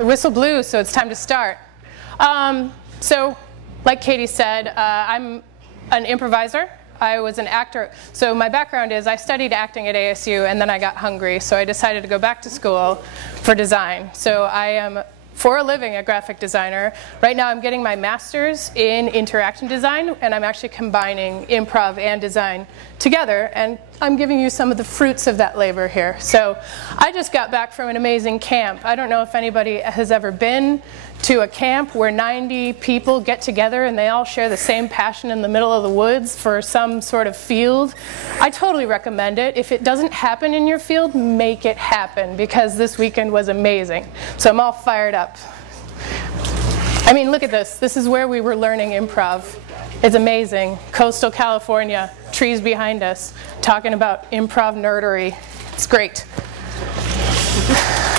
The whistle blew, so it's time to start. So, like Katie said, I'm an improviser. I was an actor. So my background is I studied acting at ASU, and then I got hungry, so I decided to go back to school for design. So I am, for a living, a graphic designer. Right now I'm getting my master's in interaction design, and I'm actually combining improv and design together, and I'm giving you some of the fruits of that labor here. So I just got back from an amazing camp. I don't know if anybody has ever been to a camp where 90 people get together and they all share the same passion in the middle of the woods for some sort of field. I totally recommend it. If it doesn't happen in your field, make it happen, because this weekend was amazing. So I'm all fired up. I mean, look at this. This is where we were learning improv. It's amazing. Coastal California, trees behind us, talking about improv nerdery. It's great.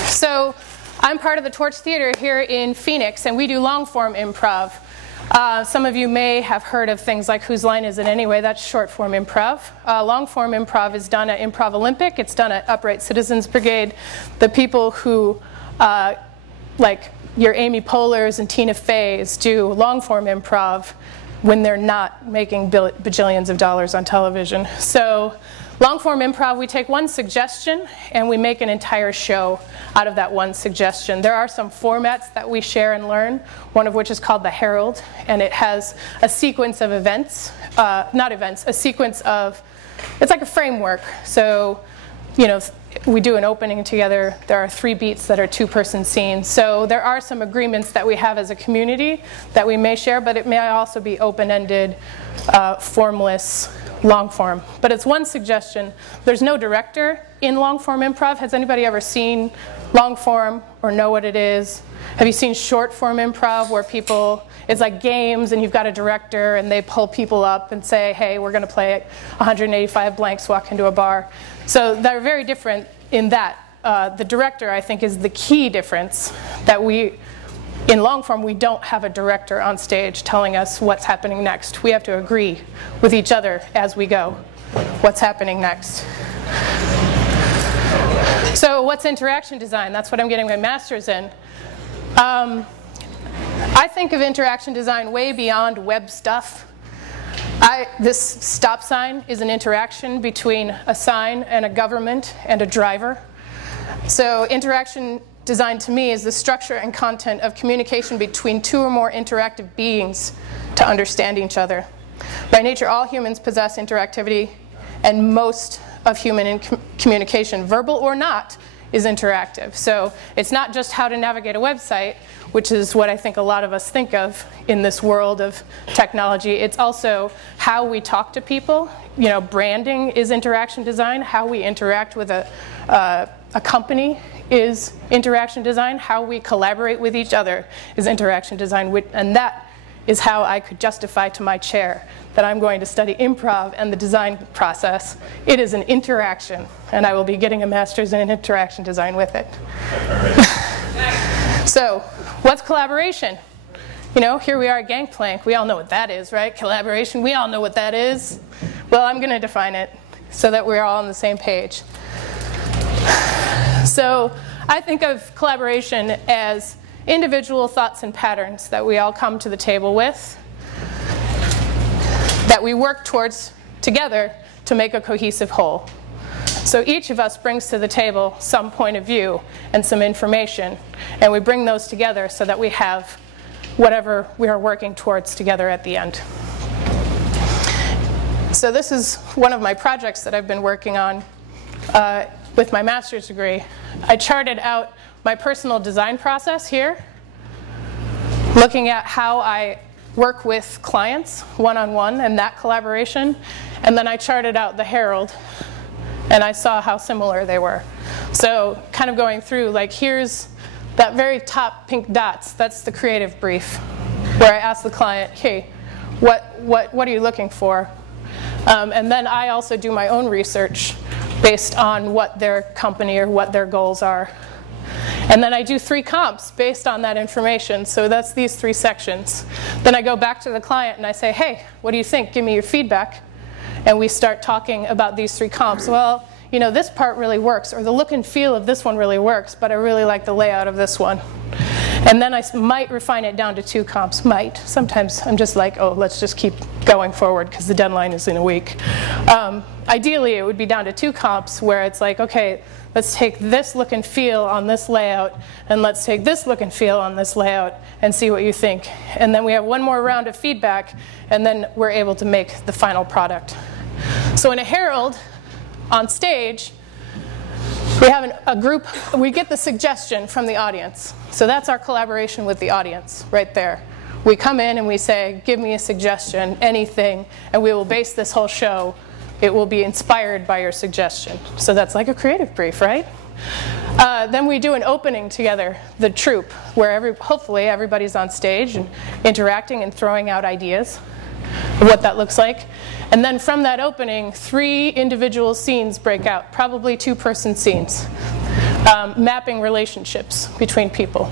So I'm part of the Torch Theater here in Phoenix, and we do long-form improv. Some of you may have heard of things like Whose Line Is It Anyway? That's short-form improv. Long-form improv is done at Improv Olympic. It's done at Upright Citizens Brigade. The people who, like your Amy Poehler's and Tina Fey's, do long-form improv when they're not making bajillions of dollars on television. So long-form improv, we take one suggestion and we make an entire show out of that one suggestion. There are some formats that we share and learn, one of which is called the Herald, and it has a sequence of events, a sequence of, it's like a framework. So, you know, we do an opening together. There are 3 beats that are 2-person scenes. So there are some agreements that we have as a community that we may share, but it may also be open-ended, formless, long form. But it's one suggestion. There's no director in long form improv. Has anybody ever seen long form or know what it is? Have you seen short form improv where people, it's like games and you've got a director and they pull people up and say, hey, we're going to play 185 blanks, walk into a bar. So they're very different in that. The director, I think, is the key difference, that in long form, we don't have a director on stage telling us what's happening next. We have to agree with each other as we go what's happening next. So what's interaction design? That's what I'm getting my master's in. I think of interaction design way beyond web stuff. This stop sign is an interaction between a sign and a government and a driver. So interaction design to me is the structure and content of communication between 2 or more interactive beings to understand each other. By nature, all humans possess interactivity, and most of human communication, verbal or not, is interactive. So it's not just how to navigate a website, which is what I think a lot of us think of in this world of technology. It's also how we talk to people. You know, branding is interaction design. How we interact with a company is interaction design. How we collaborate with each other is interaction design. And that is how I could justify to my chair that I'm going to study improv and the design process. It is an interaction, and I will be getting a master's in interaction design with it. So, what's collaboration? You know, here we are at Gangplank. We all know what that is, right? Collaboration, we all know what that is. Well, I'm going to define it so that we're all on the same page. So, I think of collaboration as individual thoughts and patterns that we all come to the table with, that we work towards together to make a cohesive whole. So each of us brings to the table some point of view and some information, and we bring those together so that we have whatever we are working towards together at the end. So this is one of my projects that I've been working on with my master's degree. I charted out my personal design process here, looking at how I work with clients one-on-one and that collaboration, and then I charted out the Herald and I saw how similar they were. So kind of going through, like, here's that very top pink dots, that's the creative brief, where I ask the client, hey, what are you looking for? And then I also do my own research based on what their company or what their goals are. And then I do 3 comps based on that information. So that's these 3 sections. Then I go back to the client and I say, hey, what do you think? Give me your feedback. And we start talking about these 3 comps. Well, you know, this part really works, or the look and feel of this one really works, but I really like the layout of this one. And then I might refine it down to 2 comps, might. Sometimes I'm just like, oh, let's just keep going forward because the deadline is in a week. Ideally, it would be down to 2 comps where it's like, okay, let's take this look and feel on this layout, and let's take this look and feel on this layout and see what you think. And then we have one more round of feedback, and then we're able to make the final product. So in a Herald, on stage, we have a group, we get the suggestion from the audience. So that's our collaboration with the audience right there. We come in and we say, give me a suggestion, anything, and we will base this whole show. It will be inspired by your suggestion. So that's like a creative brief, right? Then we do an opening together, the troupe, where hopefully everybody's on stage and interacting and throwing out ideas of what that looks like. And then from that opening, 3 individual scenes break out, probably 2-person scenes, mapping relationships between people.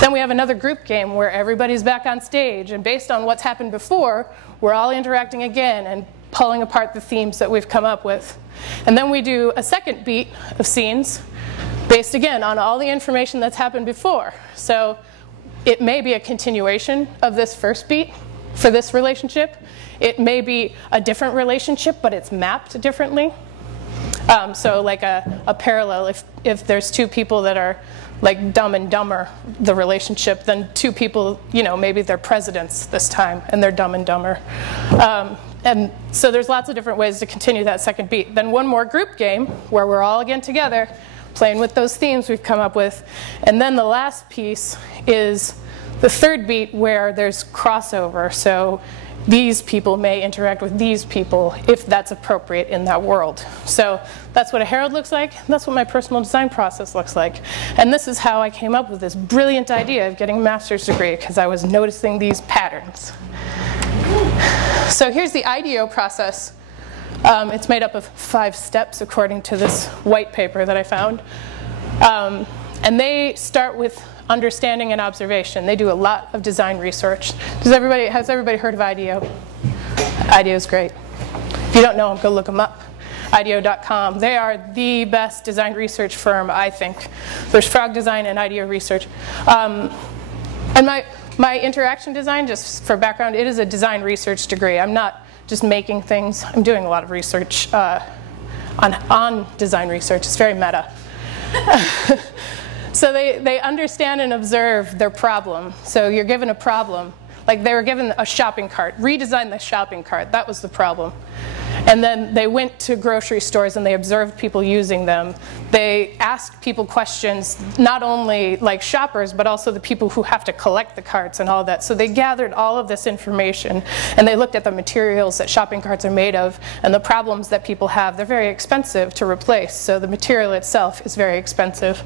Then we have another group game where everybody's back on stage, and based on what's happened before, we're all interacting again and pulling apart the themes that we've come up with. And then we do a second beat of scenes based again on all the information that's happened before. So it may be a continuation of this first beat for this relationship. It may be a different relationship, but it's mapped differently. So like a parallel, if there's 2 people that are like Dumb and Dumber, the relationship, then 2 people, maybe they're presidents this time, and they're Dumb and Dumber. And so there's lots of different ways to continue that second beat. Then one more group game where we're all again together, playing with those themes we've come up with. And then the last piece is the third beat where there's crossover. So these people may interact with these people if that's appropriate in that world. So that's what a Herald looks like. That's what my personal design process looks like. And this is how I came up with this brilliant idea of getting a master's degree, because I was noticing these patterns. So here's the IDEO process. It's made up of 5 steps according to this white paper that I found. And they start with understanding and observation. They do a lot of design research. Has everybody heard of IDEO? IDEO is great. If you don't know them, go look them up. IDEO.com. They are the best design research firm, I think. There's Frog Design and IDEO Research. And my interaction design, just for background, it is a design research degree. I'm not just making things. I'm doing a lot of research on design research. It's very meta. So they understand and observe their problem. So you're given a problem. Like they were given a shopping cart. Redesign the shopping cart. That was the problem. And then they went to grocery stores and they observed people using them. They asked people questions, not only like shoppers, but also the people who have to collect the carts and all that. So they gathered all of this information and they looked at the materials that shopping carts are made of and the problems that people have. They're very expensive to replace. So the material itself is very expensive.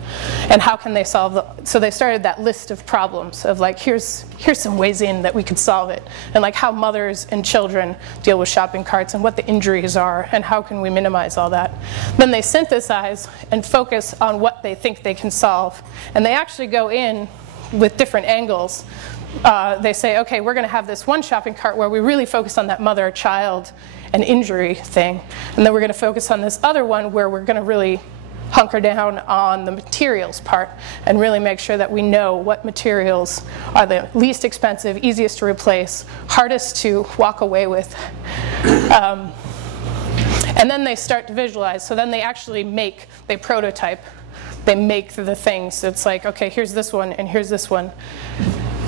And how can they solve so they started that list of problems of like, here's some ways in that we could solve it. And like how mothers and children deal with shopping carts and what the injuries are and how can we minimize all that. Then they synthesize and focus on what they think they can solve. And they actually go in with different angles. They say, okay, we're going to have this one shopping cart where we really focus on that mother-child and injury thing. And then we're going to focus on this other one where we're going to really hunker down on the materials part and really make sure that we know what materials are the least expensive, easiest to replace, hardest to walk away with. And then they start to visualize. So then they actually they prototype. They make the things. So it's like, okay, here's this one and here's this one.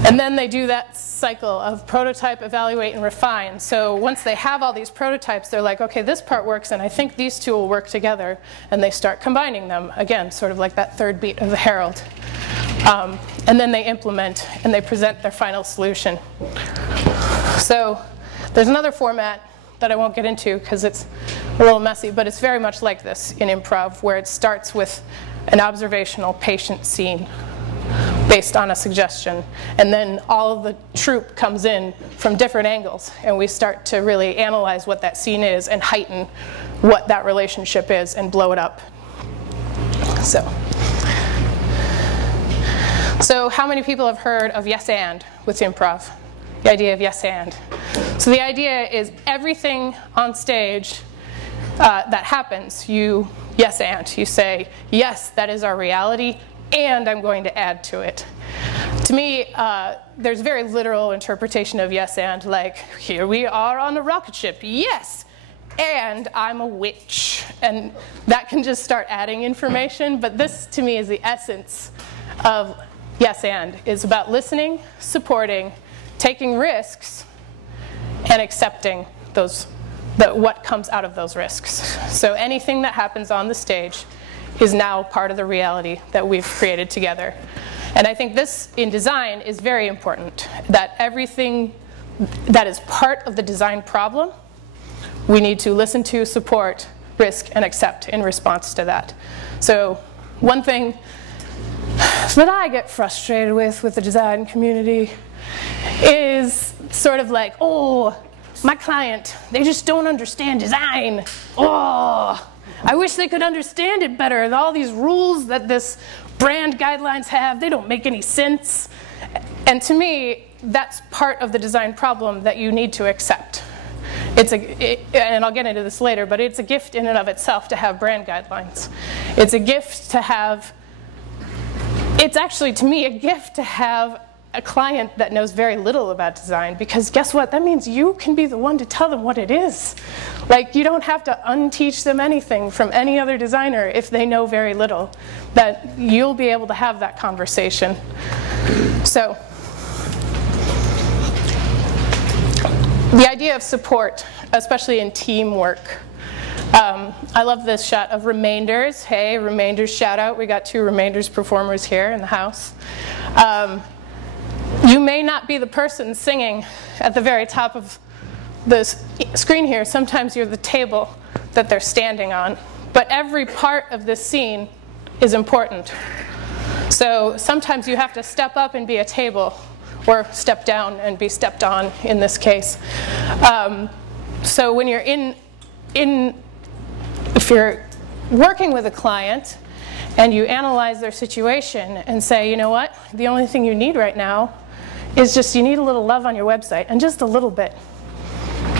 And then they do that cycle of prototype, evaluate, and refine. So once they have all these prototypes, they're like, okay, this part works, and I think these two will work together. And they start combining them, again, sort of like that third beat of the Herald. And then they implement, and they present their final solution. So there's another format that I won't get into because it's a little messy, but it's very much like this in improv, where it starts with an observational patient scene based on a suggestion. And then all of the troupe comes in from different angles, and we start to really analyze what that scene is and heighten what that relationship is and blow it up. So how many people have heard of yes and with improv? The idea of yes and. So the idea is everything on stage that happens, you yes and. You say, yes, that is our reality, and I'm going to add to it. To me, there's very literal interpretation of yes and, like, here we are on a rocket ship, yes, and I'm a witch. And that can just start adding information, but this to me is the essence of yes and, is about listening, supporting, taking risks, and accepting what comes out of those risks. So anything that happens on the stage is now part of the reality that we've created together. And I think this, in design, is very important, that everything that is part of the design problem, we need to listen to, support, risk, and accept in response to that. So one thing that I get frustrated with the design community is sort of like, oh, my client, they just don't understand design. Oh, I wish they could understand it better. All these rules that this brand guidelines have, they don't make any sense. And to me, that's part of the design problem that you need to accept. And I'll get into this later, but it's a gift in and of itself to have brand guidelines. It's a gift to have, it's actually, to me, a gift to have a client that knows very little about design, because guess what? That means you can be the one to tell them what it is. Like, you don't have to unteach them anything from any other designer if they know very little. That you'll be able to have that conversation. So, the idea of support, especially in teamwork. I love this shot of Remainders. Hey, Remainders shout out. We got 2 Remainders performers here in the house. You may not be the person singing at the very top of the screen here. Sometimes you're the table that they're standing on. But every part of this scene is important. So sometimes you have to step up and be a table, or step down and be stepped on in this case. So when you're if you're working with a client and you analyze their situation and say, you know what, the only thing you need right now is just you need a little love on your website, and just a little bit.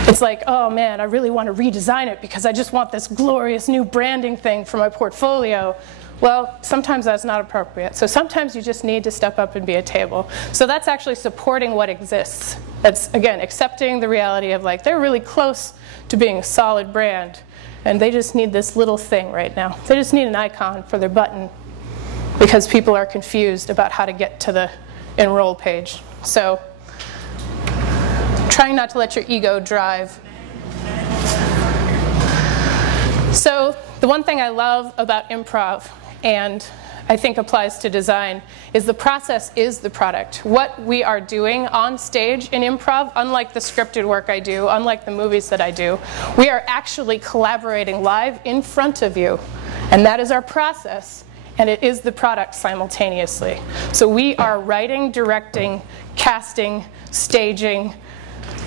It's like, oh man, I really want to redesign it because I just want this glorious new branding thing for my portfolio. Well, sometimes that's not appropriate. So sometimes you just need to step up and be a table. So that's actually supporting what exists. That's, again, accepting the reality of, like, they're really close to being a solid brand, and they just need this little thing right now. They just need an icon for their button because people are confused about how to get to the enroll page. So trying not to let your ego drive. So the one thing I love about improv, and I think applies to design, is the process is the product. What we are doing on stage in improv, unlike the scripted work I do, unlike the movies that I do, we are actually collaborating live in front of you. And that is our process, and it is the product simultaneously. So we are writing, directing, casting, staging,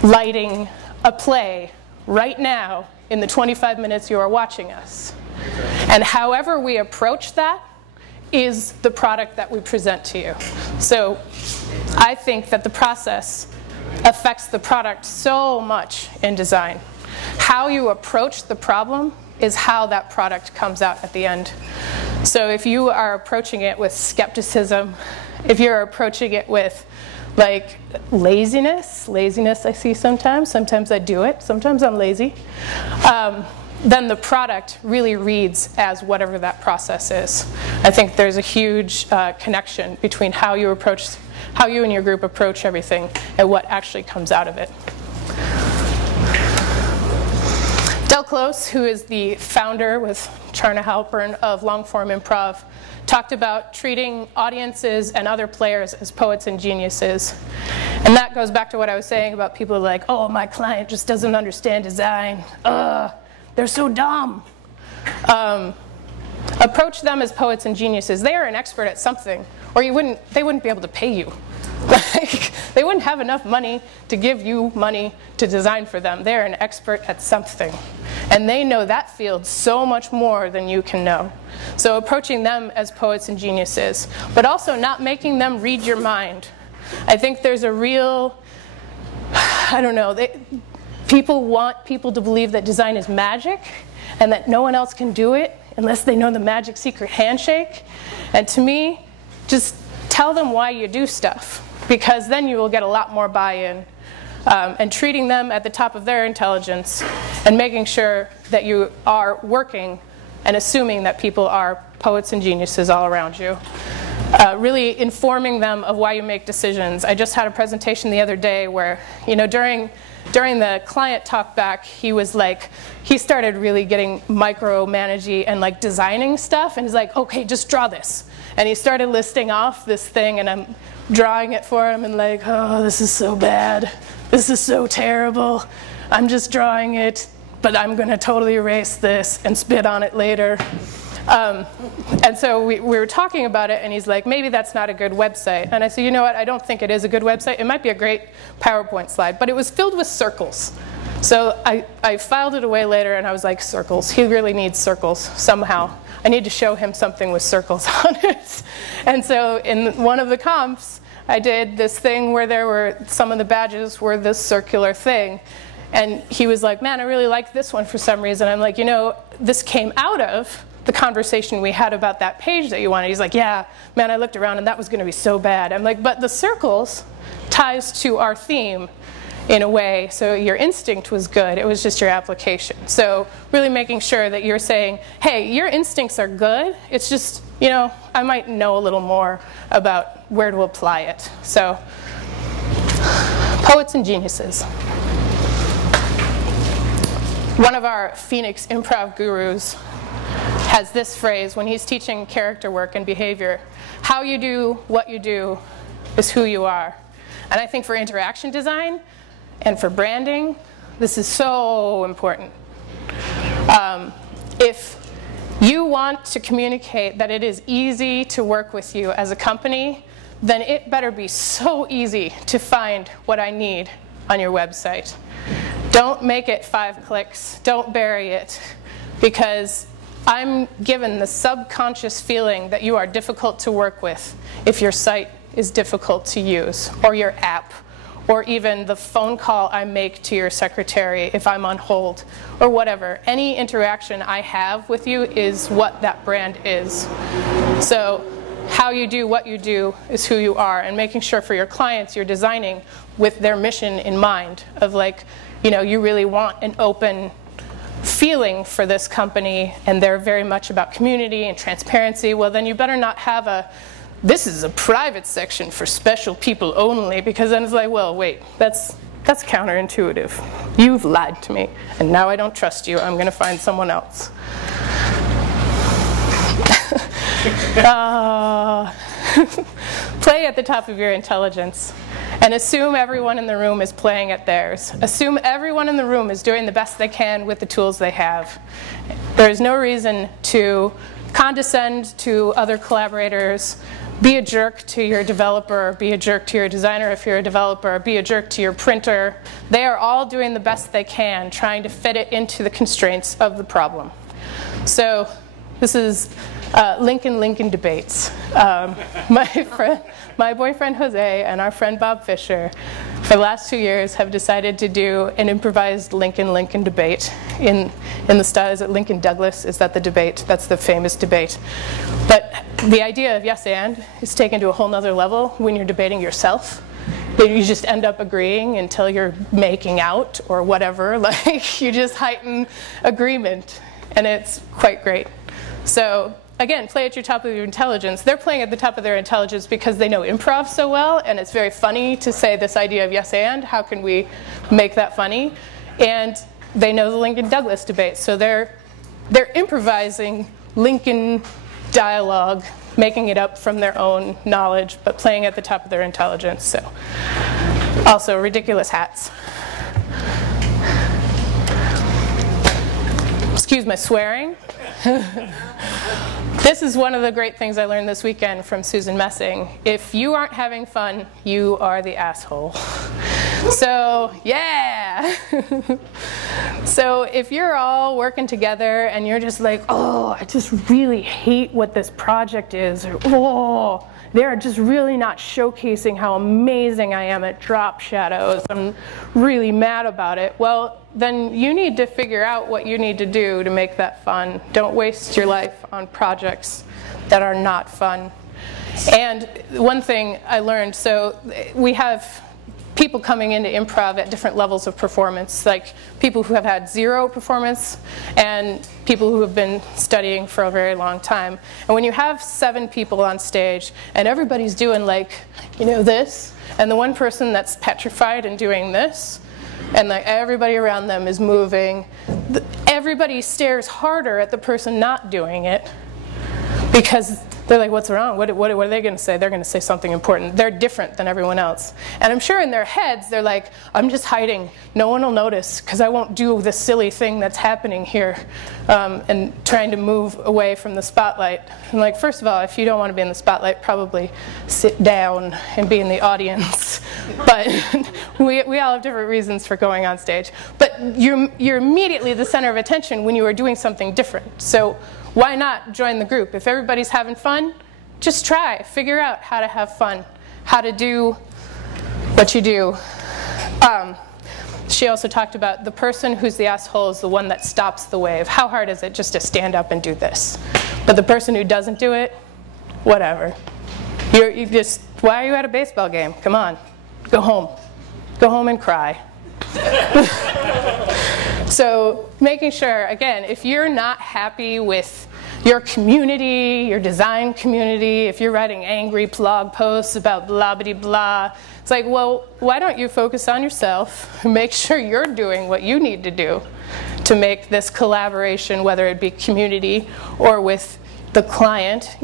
lighting a play right now in the 25 minutes you are watching us. And however we approach that is the product that we present to you. So I think that the process affects the product so much in design. How you approach the problem is how that product comes out at the end. So if you are approaching it with skepticism, if you're approaching it with, like, laziness I see sometimes I do it, sometimes I'm lazy, then the product really reads as whatever that process is. I think there's a huge connection between how you and your group approach everything and what actually comes out of it. Del Close, who is the founder with Charna Halpern of Long-Form Improv, talked about treating audiences and other players as poets and geniuses. And that goes back to what I was saying about people like, oh, my client just doesn't understand design. They're so dumb. Approach them as poets and geniuses. They are an expert at something, or they wouldn't be able to pay you. Like, they wouldn't have enough money to give you money to design for them. They're an expert at something. And they know that field so much more than you can know. So approaching them as poets and geniuses, but also not making them read your mind. I think there's a real, I don't know, people want people to believe that design is magic and that no one else can do it unless they know the magic secret handshake. And to me, just tell them why you do stuff, because then you will get a lot more buy-in. And treating them at the top of their intelligence and making sure that you are working and assuming that people are poets and geniuses all around you. Really informing them of why you make decisions. I just had a presentation the other day where, during the client talk back, he started really getting micromanagey and like designing stuff, and he's like, okay, just draw this. And he started listing off this thing, and I'm drawing it for him and like, oh, this is so bad. This is so terrible. I'm just drawing it, but I'm going to totally erase this and spit on it later. And so we were talking about it, and he's like, maybe that's not a good website. And I said, you know what, I don't think it is a good website. It might be a great PowerPoint slide, but it was filled with circles. So I filed it away later, and I was like, circles. He really needs circles somehow. I need to show him something with circles on it. And so in one of the comps, I did this thing where some of the badges were this circular thing. And he was like, man, I really like this one for some reason. I'm like, this came out of the conversation we had about that page that you wanted. He's like, yeah, man, I looked around and that was going to be so bad. I'm like, but the circles ties to our theme in a way, so your instinct was good. It was just your application. So really making sure that you're saying, hey, your instincts are good. It's just, I might know a little more about where to apply it. So poets and geniuses. One of our Phoenix improv gurus has this phrase when he's teaching character work and behavior: how you do what you do is who you are. And I think for interaction design and for branding, this is so important. If you want to communicate that it is easy to work with you as a company, then it better be so easy to find what I need on your website. Don't make it 5 clicks. Don't bury it, because I'm given the subconscious feeling that you are difficult to work with if your site is difficult to use, or your app, or even the phone call I make to your secretary if I'm on hold, or whatever. Any interaction I have with you is what that brand is. So how you do what you do is who you are, and making sure for your clients you're designing with their mission in mind of like, you really want an open feeling for this company, and they're very much about community and transparency. Well, then you better not have this is a private section for special people only, because then it's like, well, wait, that's counterintuitive. You've lied to me, and now I don't trust you. I'm going to find someone else. Play at the top of your intelligence, and assume everyone in the room is playing at theirs. Assume everyone in the room is doing the best they can with the tools they have. There is no reason to condescend to other collaborators. Be a jerk to your developer, be a jerk to your designer if you're a developer, be a jerk to your printer. They are all doing the best they can, trying to fit it into the constraints of the problem. So this is Lincoln debates. My boyfriend Jose and our friend Bob Fisher, for the last 2 years, have decided to do an improvised Lincoln debate in the style. Is it Lincoln Douglas? Is that the debate? That's the famous debate. But the idea of yes and is taken to a whole nother level when you're debating yourself. You just end up agreeing until you're making out or whatever. Like, you just heighten agreement, and it's quite great. So again, play at your top of your intelligence. They're playing at the top of their intelligence because they know improv so well, and it's very funny to say this idea of yes and. How can we make that funny? And they know the Lincoln Douglas debate, so they're improvising Lincoln dialogue, making it up from their own knowledge, but playing at the top of their intelligence. So also ridiculous hats. Excuse my swearing. This is one of the great things I learned this weekend from Susan Messing. If you aren't having fun, you are the asshole. So, yeah. So if you're all working together and you're just like, oh, I just really hate what this project is, or oh, they're just really not showcasing how amazing I am at drop shadows, I'm really mad about it. Well, then you need to figure out what you need to do to make that fun. Don't waste your life on projects that are not fun. And one thing I learned, so we have people coming into improv at different levels of performance, like people who have had 0 performance and people who have been studying for a very long time. And when you have 7 people on stage and everybody's doing like, this, and the one person that's petrified and doing this, and like everybody around them is moving, everybody stares harder at the person not doing it because they're like, what's wrong? What are they going to say? They're going to say something important. They're different than everyone else. And I'm sure in their heads, they're like, I'm just hiding. No one will notice because I won't do this silly thing that's happening here, and trying to move away from the spotlight. And like, first of all, if you don't want to be in the spotlight, probably sit down and be in the audience. But we all have different reasons for going on stage. But you're immediately the center of attention when you are doing something different. So why not join the group? If everybody's having fun, just try. Figure out how to have fun, how to do what you do. She also talked about the person who's the asshole is the one that stops the wave. How hard is it just to stand up and do this? But the person who doesn't do it, whatever. You just, why are you at a baseball game? Come on, go home. Go home and cry. So making sure, again, if you're not happy with your community, your design community, if you're writing angry blog posts about blah, blah, blah, it's like, well, why don't you focus on yourself and make sure you're doing what you need to do to make this collaboration, whether it be community or with the client.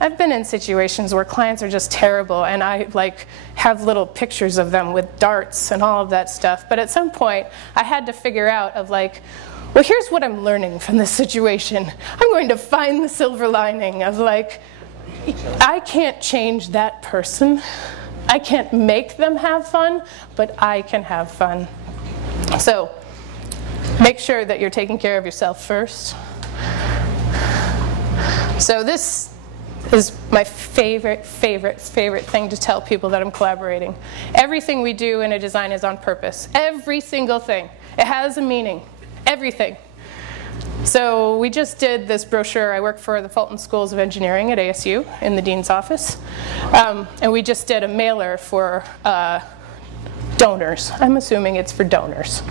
I've been in situations where clients are just terrible, and I have little pictures of them with darts and all of that stuff. But at some point, I had to figure out well, here's what I'm learning from this situation. I'm going to find the silver lining of I can't change that person. I can't make them have fun, but I can have fun. So make sure that you're taking care of yourself first. So this is my favorite thing to tell people that I'm collaborating. Everything we do in a design is on purpose. Every single thing. It has a meaning. Everything. So we just did this brochure. I work for the Fulton Schools of Engineering at ASU in the dean's office. And we just did a mailer for donors. I'm assuming it's for donors.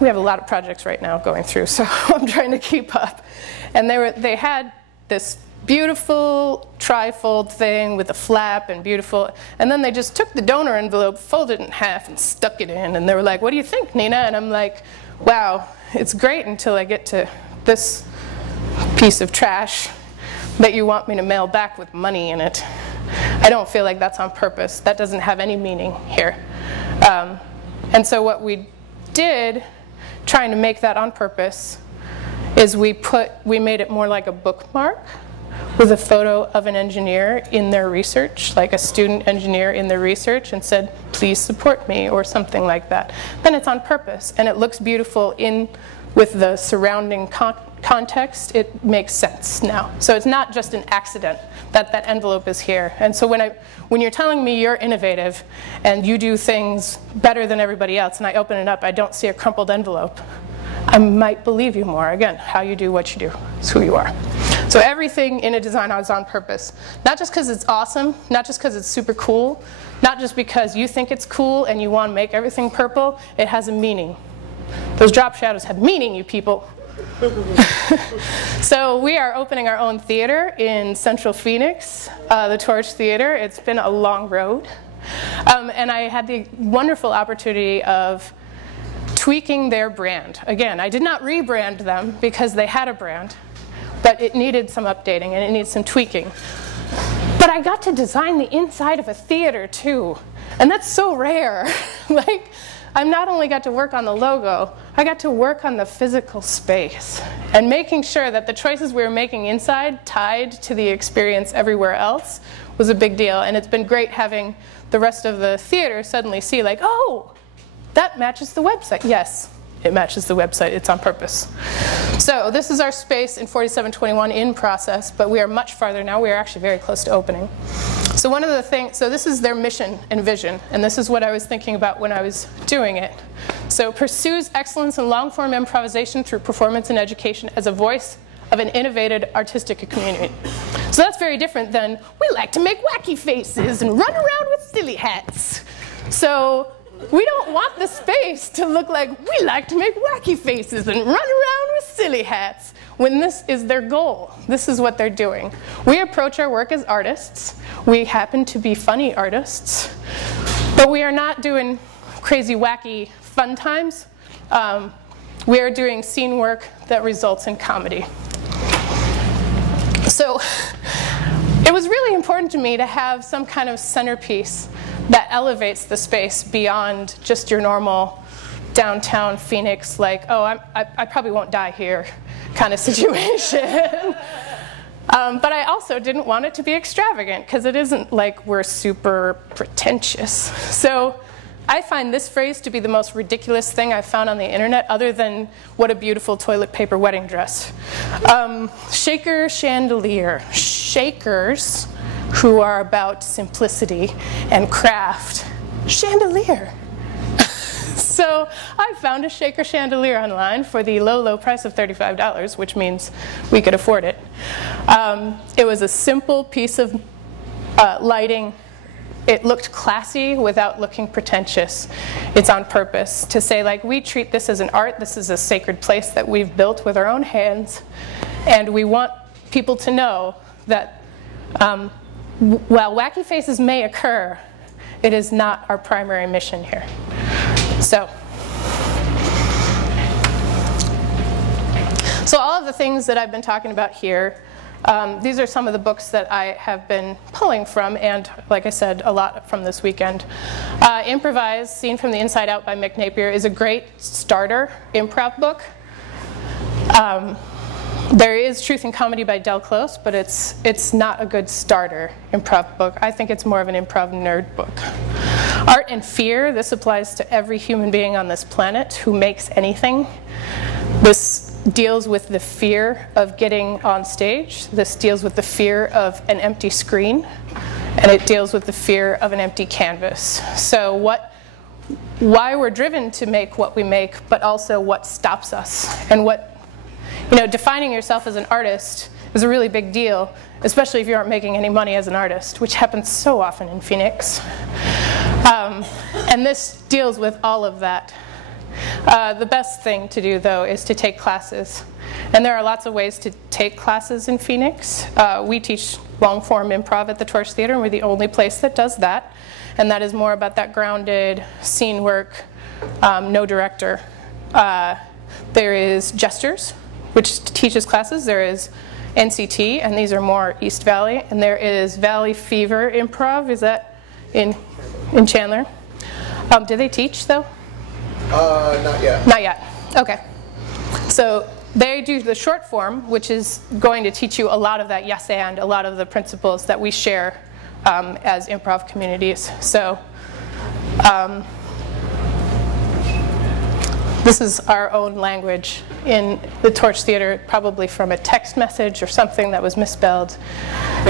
We have a lot of projects right now going through, so I'm trying to keep up. And they had this beautiful trifold thing with a flap and beautiful, and then they just took the donor envelope, folded it in half, and stuck it in. And they were like, what do you think, Nina? And I'm like, wow, it's great until I get to this piece of trash that you want me to mail back with money in it. I don't feel like that's on purpose. That doesn't have any meaning here. And so what we did, trying to make that on purpose, is we made it more like a bookmark with a photo of an engineer in their research, like a student engineer in their research, and said, please support me, or something like that. Then it's on purpose, and it looks beautiful with the surrounding context. It makes sense now. So it's not just an accident that that envelope is here. And so when you're telling me you're innovative and you do things better than everybody else, and I open it up, I don't see a crumpled envelope, I might believe you more. Again, how you do what you do is who you are. So everything in a design is on purpose. Not just because it's awesome, not just because it's super cool, not just because you think it's cool and you want to make everything purple. It has a meaning. Those drop shadows have meaning, you people. So we are opening our own theater in Central Phoenix, the Torch Theater. It's been a long road. And I had the wonderful opportunity of tweaking their brand. Again, I did not rebrand them because they had a brand, but it needed some updating and it needs some tweaking. But I got to design the inside of a theater too, and that's so rare. I not only got to work on the logo, I got to work on the physical space and making sure that the choices we were making inside tied to the experience everywhere else was a big deal. And it's been great having the rest of the theater suddenly see oh, that matches the website. Yes, it matches the website. It's on purpose. So this is our space in 4721 in process, but we are much farther now. We are actually very close to opening. So one of the things, so this is their mission and vision, and this is what I was thinking about when I was doing it. So pursues excellence in long-form improvisation through performance and education as a voice of an innovative artistic community. So that's very different than, we like to make wacky faces and run around with silly hats. So we don't want the space to look like, we like to make wacky faces and run around with silly hats, when this is their goal. This is what they're doing. We approach our work as artists. We happen to be funny artists. But we are not doing crazy, wacky fun times. We are doing scene work that results in comedy. So it was really important to me to have some kind of centerpiece that elevates the space beyond just your normal downtown Phoenix, like, oh, I probably won't die here kind of situation. But I also didn't want it to be extravagant, because it isn't like we're super pretentious. So I find this phrase to be the most ridiculous thing I've found on the internet, other than what a beautiful toilet paper wedding dress. Shaker chandelier. Shakers who are about simplicity and craft. Chandelier. So I found a shaker chandelier online for the low, low price of $35, which means we could afford it. It was a simple piece of lighting. It looked classy without looking pretentious. It's on purpose to say, like, we treat this as an art. This is a sacred place that we've built with our own hands. And we want people to know that while wacky faces may occur, it is not our primary mission here. So all of the things that I've been talking about here, these are some of the books that I have been pulling from, and like I said, a lot from this weekend. Improvise, Seen from the Inside Out by Mick Napier is a great starter improv book. There is Truth and Comedy by Del Close, but it's not a good starter improv book. I think it's more of an improv nerd book. Art and Fear, this applies to every human being on this planet who makes anything. This deals with the fear of getting on stage. This deals with the fear of an empty screen. And it deals with the fear of an empty canvas. So why we're driven to make what we make, but also what stops us. And defining yourself as an artist is a really big deal, especially if you aren't making any money as an artist, which happens so often in Phoenix. And this deals with all of that. The best thing to do, though, is to take classes. And there are lots of ways to take classes in Phoenix. We teach long-form improv at the Torch Theater, and we're the only place that does that. And that is more about that grounded scene work, no director. There is Gestures, which teaches classes. There is NCT, and these are more East Valley. And there is Valley Fever Improv. Is that in Chandler? Do they teach, though? Not yet. Not yet. Okay. So they do the short form, which is going to teach you a lot of that yes and, a lot of the principles that we share as improv communities. So this is our own language in the Torch Theater, probably from a text message or something that was misspelled.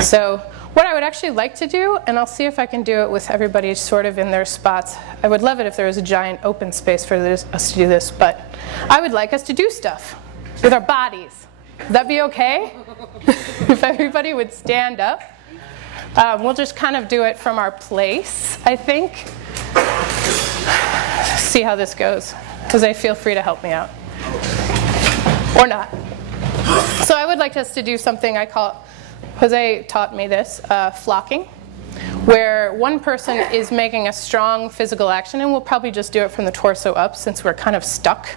So what I would actually like to do, and I'll see if I can do it with everybody sort of in their spots. I would love it if there was a giant open space for us to do this, but I would like us to do stuff with our bodies. Would that be okay? If everybody would stand up. We'll just kind of do it from our place, I think. See how this goes. Jose, feel free to help me out. Or not. So I would like us to do something I call, Jose taught me this, flocking, where one person is making a strong physical action, and we'll probably just do it from the torso up since we're kind of stuck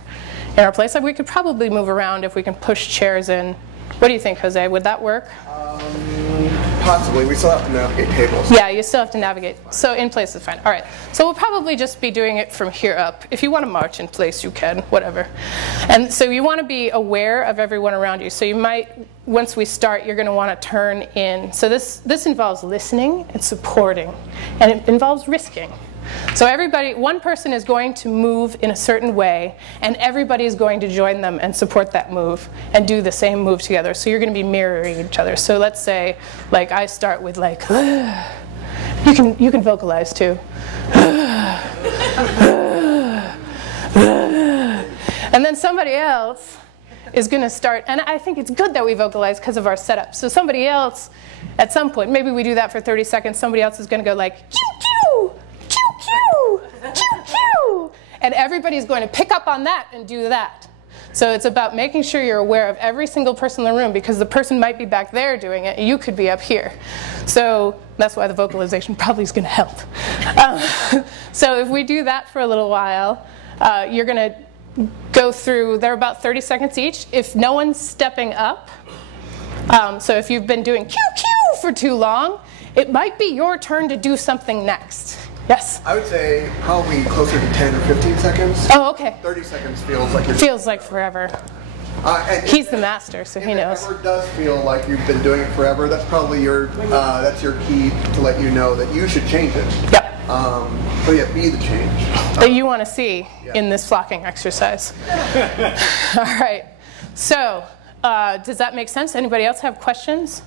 in our place. Like, we could probably move around if we can push chairs in. What do you think, Jose? Would that work? Possibly. We still have to navigate tables. Yeah, you still have to navigate. So in place is fine. All right. So we'll probably just be doing it from here up. If you want to march in place, you can, whatever. And so you want to be aware of everyone around you. So you might, once we start, you're going to want to turn in. So this involves listening and supporting, and it involves risking. So everybody, one person is going to move in a certain way, and everybody is going to join them and support that move and do the same move together. So you're going to be mirroring each other. So let's say, like, I start with like, you can vocalize too. And then somebody else is going to start, and I think it's good that we vocalize because of our setup. So somebody else, at some point, maybe we do that for 30 seconds, somebody else is going to go like, choo-choo, choo-choo, choo-choo. And everybody's going to pick up on that and do that. So it's about making sure you're aware of every single person in the room, because the person might be back there doing it, and you could be up here. So that's why the vocalization probably is going to help. So if we do that for a little while, you're going to go through, they're about 30 seconds each. If no one's stepping up, so if you've been doing cue for too long, it might be your turn to do something next. Yes? I would say probably closer to 10 or 15 seconds. Oh, okay. 30 seconds feels like you're... Feels like forever. He's the master, so he knows. If it ever does feel like you've been doing it forever, that's probably that's your key to let you know that you should change it. Yep. So yeah, be the change. That you want to see in this flocking exercise. All right. So, does that make sense? Anybody else have questions?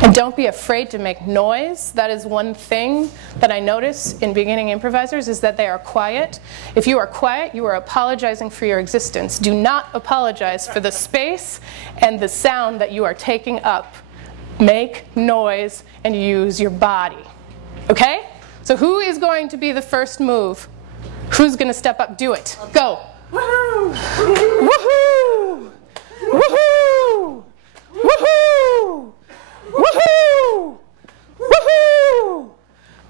And don't be afraid to make noise. That is one thing that I notice in beginning improvisers, is that they are quiet. If you are quiet, you are apologizing for your existence. Do not apologize for the space and the sound that you are taking up. Make noise and use your body. Okay? So who is going to be the first move? Who's going to step up? Do it. Go. Woohoo! Woohoo! Woohoo! Woohoo! Woohoo! Woohoo!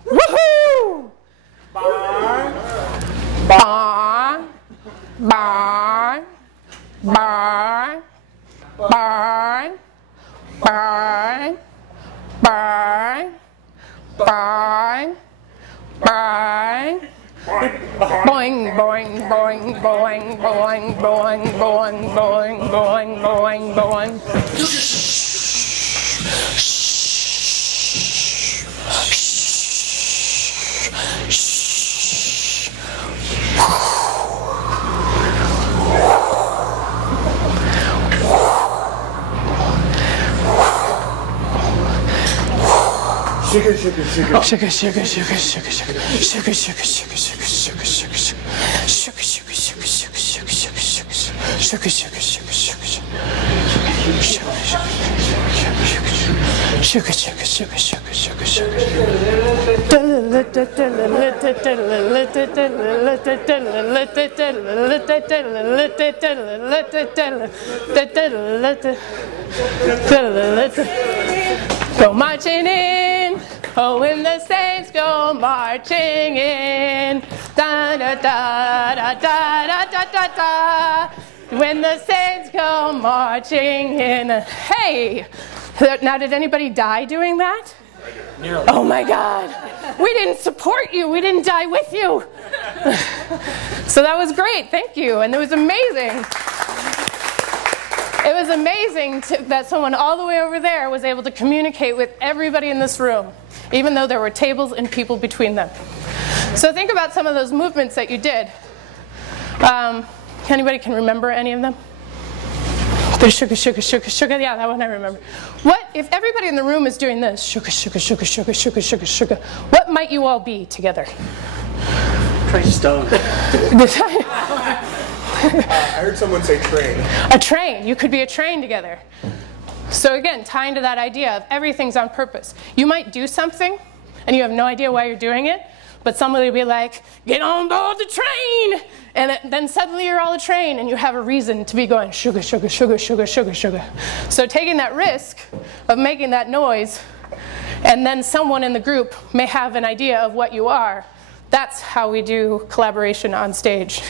Woohoo! Barn! Barn! Barn! Barn! Barn! Barn! Barn! Barn! Barn! Boing, boing, boing, boing, boing, boing, boing, boing, boing, boing, boing. Sugar, sugar, sugar. Sugar, sugar, sugar, sugar, sugar. Sugar, sugar, sugar, sugar, sugar, sugar, sugar. Sugar, sugar, sugar, sugar, sugar, sugar, sugar. Sugar, sugar, sugar, sugar, sugar. Sugar, sugar, sugar, sugar, sugar, sugar. Go marching in, oh, when the saints go marching in, da da da da da da da da da. When the saints go marching in, hey! Now, did anybody die doing that? Nearly. Oh my God! We didn't support you. We didn't die with you. So that was great. Thank you, and it was amazing. It was amazing that someone all the way over there was able to communicate with everybody in this room, even though there were tables and people between them. So think about some of those movements that you did. Anybody can remember any of them? The sugar, sugar, sugar, sugar. Yeah, that one I remember. What if everybody in the room is doing this? Sugar, sugar, sugar, sugar, sugar, sugar, sugar. What might you all be together? Try stone. I heard someone say train. A train. You could be a train together. So again, tying to that idea of everything's on purpose. You might do something, and you have no idea why you're doing it, but somebody will be like, get on board the train! And then suddenly you're all a train, and you have a reason to be going sugar, sugar, sugar, sugar, sugar, sugar. So taking that risk of making that noise, and then someone in the group may have an idea of what you are, that's how we do collaboration on stage,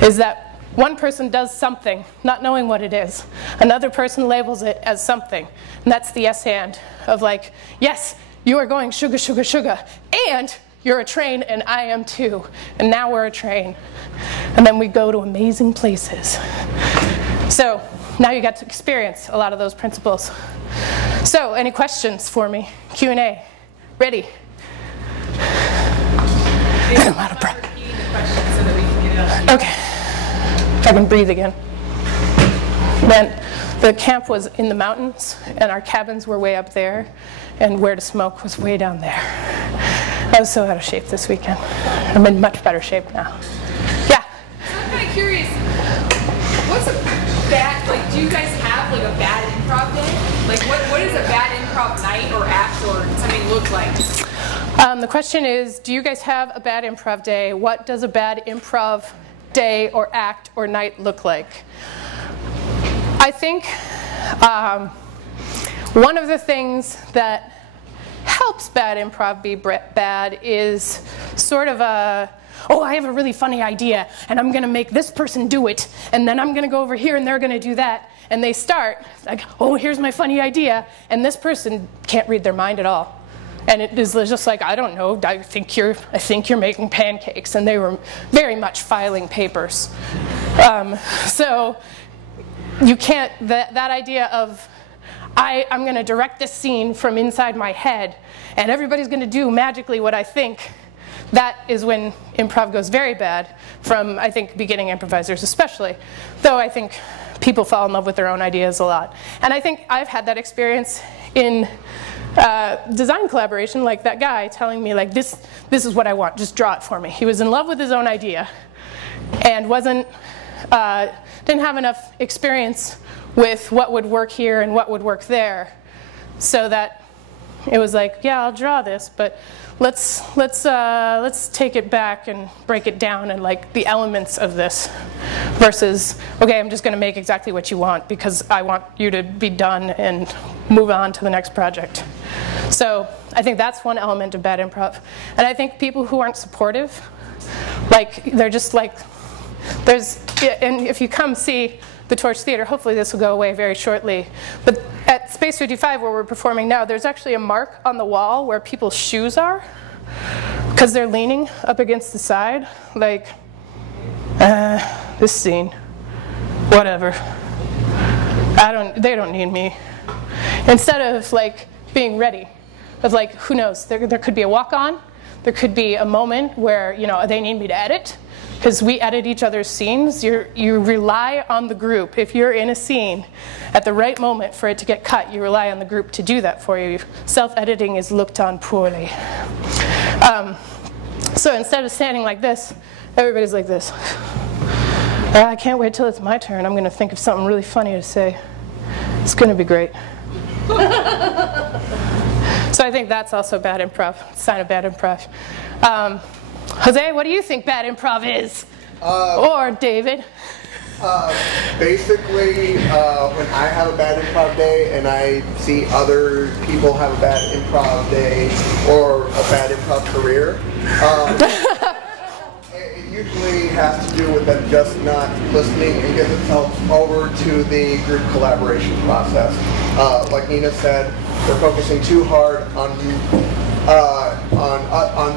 is that one person does something, not knowing what it is. Another person labels it as something. And that's the yes and of like, yes, you are going sugar, sugar, sugar. And you're a train, and I am too. And now we're a train. And then we go to amazing places. So now you got to experience a lot of those principles. So any questions for me? Q&A. Ready? I'm out of breath. Okay. If I can breathe again. Then the camp was in the mountains, and our cabins were way up there, and where to smoke was way down there. I was so out of shape this weekend. I'm in much better shape now. Yeah? I'm kind of curious, what's a you guys have like a bad improv day? Like what does a bad improv night or act or something look like? The question is, do you guys have a bad improv day? What does a bad improv day or act or night look like? I think one of the things that helps bad improv be bad is sort of a, oh, I have a really funny idea, and I'm going to make this person do it, and then I'm going to go over here, and they're going to do that. And they start, like, oh, here's my funny idea, and this person can't read their mind at all. And it is just like, I don't know, I think you're making pancakes, and they were very much filing papers. So you can't, that idea of, I'm going to direct this scene from inside my head, and everybody's going to do magically what I think. That is when improv goes very bad, from, I think, beginning improvisers especially. Though I think people fall in love with their own ideas a lot. And I think I've had that experience in design collaboration, like that guy telling me, like, this is what I want, just draw it for me. He was in love with his own idea and didn't have enough experience with what would work here and what would work there, so that it was like, yeah, I'll draw this, but let's take it back and break it down and like the elements of this, versus, okay, I'm just going to make exactly what you want because I want you to be done and move on to the next project. So I think that's one element of bad improv. And I think people who aren't supportive, like, they're just like, and if you come see the Torch Theater, hopefully this will go away very shortly, but at Space 55 where we're performing now, there's actually a mark on the wall where people's shoes are, because they're leaning up against the side, like, this scene, whatever, they don't need me. Instead of like being ready, of like, who knows, there could be a walk-on, there could be a moment where, you know, they need me to edit, because we edit each other's scenes. You rely on the group. If you're in a scene, at the right moment for it to get cut, you rely on the group to do that for you. Self-editing is looked on poorly. So instead of standing like this, everybody's like this. I can't wait till it's my turn. I'm going to think of something really funny to say. It's going to be great. So I think that's also bad improv. It's a sign of bad improv. Jose, what do you think bad improv is? Or David? Basically, when I have a bad improv day and I see other people have a bad improv day or a bad improv career, it usually has to do with them just not listening and get themselves over to the group collaboration process. Like Nina said, they're focusing too hard on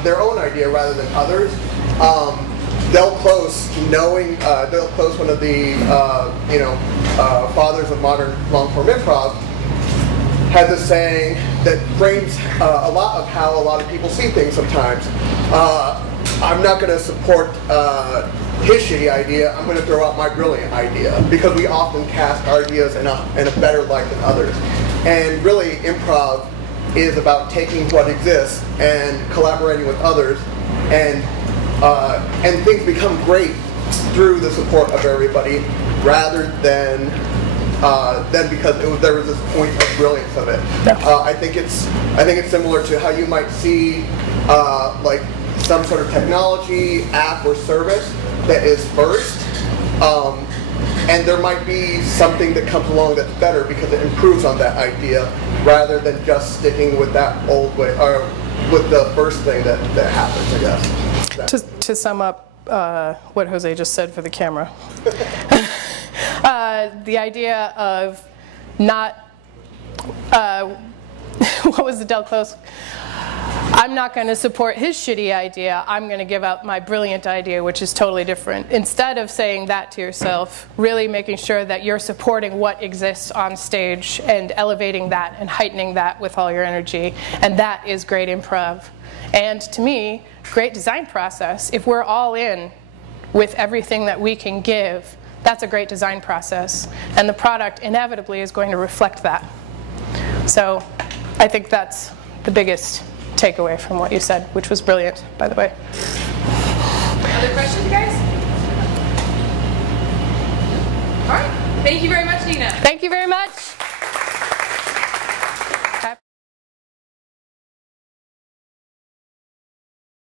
their own idea rather than others. Del Close, Del Close, one of the fathers of modern long-form improv, has a saying that frames a lot of how a lot of people see things sometimes. I'm not going to support his shitty idea. I'm going to throw out my brilliant idea, because we often cast our ideas in a better light than others. And really, improv is about taking what exists and collaborating with others, and things become great through the support of everybody, rather than because there was this point of brilliance of it. I think it's similar to how you might see like some sort of technology, app, or service that is first. And there might be something that comes along that's better because it improves on that idea, rather than just sticking with that old way, or with the first thing that happens, I guess. To sum up what Jose just said for the camera, the idea of not, what was the Del Close? I'm not going to support his shitty idea. I'm going to give out my brilliant idea, which is totally different. Instead of saying that to yourself, really making sure that you're supporting what exists on stage and elevating that and heightening that with all your energy. And that is great improv. And to me, great design process, if we're all in with everything that we can give, that's a great design process. And the product inevitably is going to reflect that. So I think that's the biggest takeaway from what you said, which was brilliant, by the way. Other questions, guys? All right. Thank you very much, Dina. Thank you very much.